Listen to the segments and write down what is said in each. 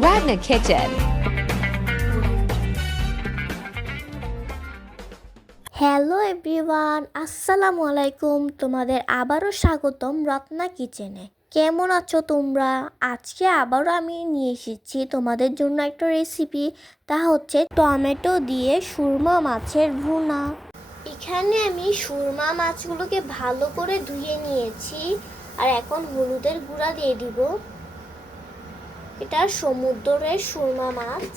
Wagner Kitchen. Hello everyone আসসালামু আলাইকুম তোমাদের আবারও স্বাগতম রত্না কিচেনে কেমন আছো তোমরা? আজকে আবারও আমি নিয়ে এসেছি তোমাদের জন্য একটা রেসিপি তা হচ্ছে টমেটো দিয়ে সুরমা মাছের ভুনা। এখানে আমি সুরমা মাছগুলোকে ভালো করে ধুয়ে নিয়েছি। আর এখন হলুদের গুঁড়া দিয়ে দিব। এটা সমুদ্রের সুরমা মাছ।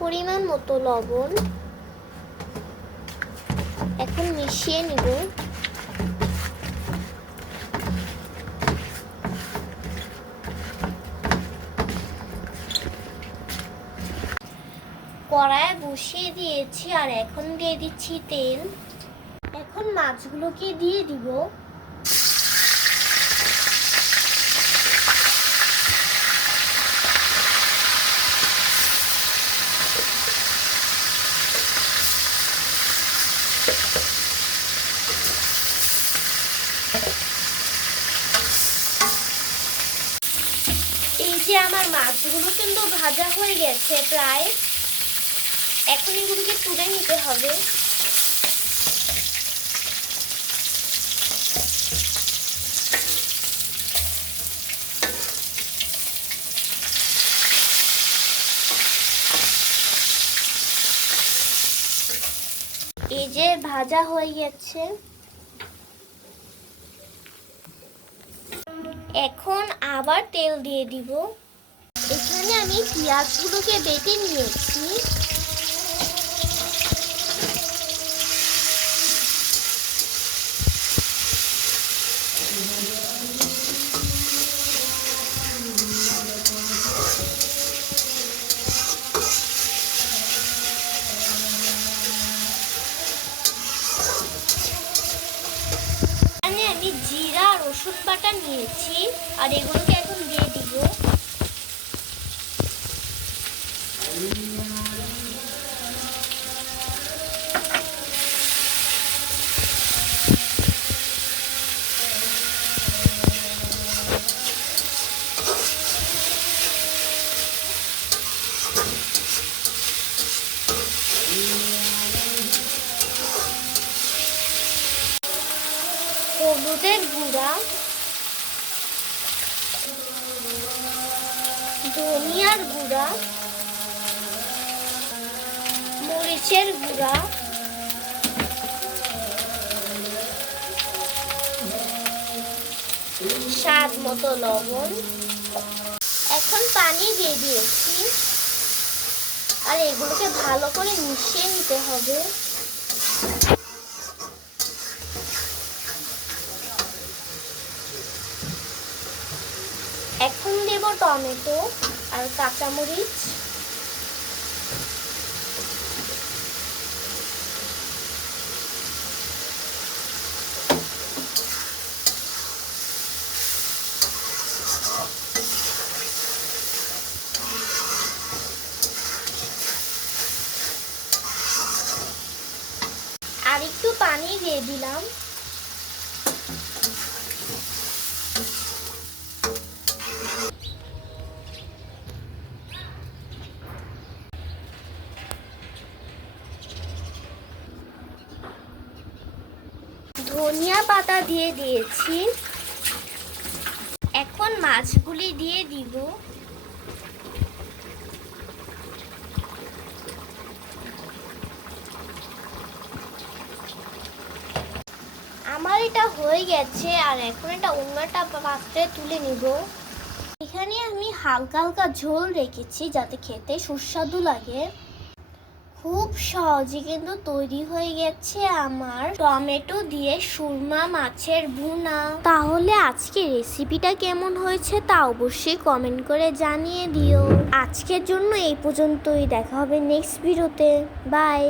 পরিমাণ মতো লবণ। এখন মিশিয়ে নিব। কড়ায় বসিয়ে দিয়েছি আর এখন দিয়ে দিচ্ছি তেল। এখন মাছগুলোকে দিয়ে দিব এই যে আমার মাছগুলো কিন্তু ভাজা হয়ে গেছে প্রায়। এখন এগুলোকে তুলে নিতে হবে। এই যে ভাজা হয়ে গেছে। এখন আবার তেল দিয়ে দিব। এখানে আমি পেঁয়াজগুলোকে বেটে নিয়েছি। আমি জিরা রসুন বাটা নিয়েছি। আর এগুলোকে এখন দিয়ে দিব হলুদের গুঁড়া ধনিয়ার গুঁড়া মরিচের গুঁড়া। স্বাদ মতো লবণ। এখন পানি দিয়ে দিয়েছি। আর এগুলোকে ভালো করে মিশিয়ে নিতে হবে। এখন দেব টমেটো আর কাঁচামরিচ আর একটু পানি দিয়ে দিলাম। ধনিয়া পাতা দিয়ে দিয়েছি। এখন মাছগুলি দিয়ে দিব আমার এটা হয়ে গেছে, আর এখন এটা অন্য একটা পাত্রে তুলে নিব। এখানে আমি হালকা হালকা ঝোল রেখেছি যাতে খেতে সুস্বাদু লাগে। খুব সহজে কিন্তু তৈরি হয়ে গেছে আমার টমেটো দিয়ে সুরমা মাছের ভুনা। তাহলে আজকে রেসিপিটা কেমন হয়েছে তা অবশ্যই কমেন্ট করে জানিয়ে দিও। আজকের জন্য এই পর্যন্তই, দেখা হবে নেক্সট ভিডিওতে বাই